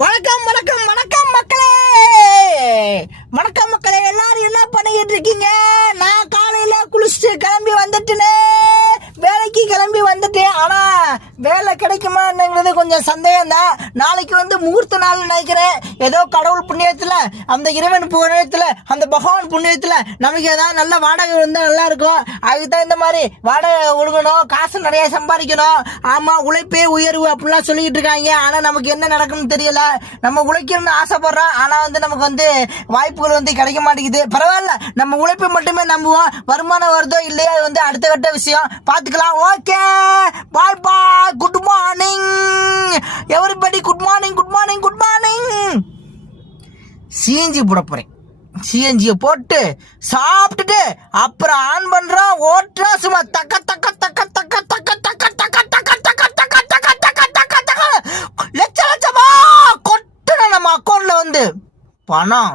வணக்கம் வணக்கம் வணக்கம் மக்களே, வணக்கம் மக்களே. எல்லாரும் என்ன பண்ணிக்கிட்டு இருக்கீங்க? நான் காலையில குளிச்சுட்டு கிளம்பி வந்துட்டேனே, வேலைக்கு கிளம்பி வந்துட்டேன். ஆனா வேலை கிடைக்குமாங்கிறது கொஞ்சம் சந்தேகம் தான். நாளைக்கு முகூர்த்த நாள் நினைக்கிறேன். ஏதோ கடவுள் புண்ணியத்துல, அந்த இறைவன் புண்ணியத்துல, அந்த பகவான் புண்ணியத்துல நமக்கு ஏதாவது நல்ல வாடகை இருந்தால் நல்லா இருக்கும். அதுக்கு தகுந்த மாதிரி வாடகை ஒழுகணும், காசு நிறைய சம்பாதிக்கணும். ஆமா, உழைப்பே உயர்வு அப்படிலாம் சொல்லிக்கிட்டு இருக்காங்க. ஆனா நமக்கு என்ன நடக்கும்னு தெரியல. நம்ம உழைக்கணும்னு ஆசைப்படுறோம், ஆனா நமக்கு வாய்ப்புகள் கிடைக்க மாட்டேங்குது. பரவாயில்ல, நம்ம உழைப்பை மட்டுமே நம்புவோம். வருமானம் வருதோ இல்லையா அடுத்த கட்ட விஷயம், பார்த்துக்கலாம். Okay, bye bye, good morning everybody, good morning good morning good morning. CNG போட போறேன். சிஎன்ஜியை போட்டு சாப்பிட்டுட்டு அப்புறம் ஆன் பண்றோம், ஓட்டுறா. சும்மா தக்க தக்க தக்க தக்க தக்க தக்க தக்க தக்க தக்க தக்க தக்க தக்க தக்க தக்க லட்ச லட்சமா கொட்டுன நம்ம அக்கௌண்ட்ல பணம்.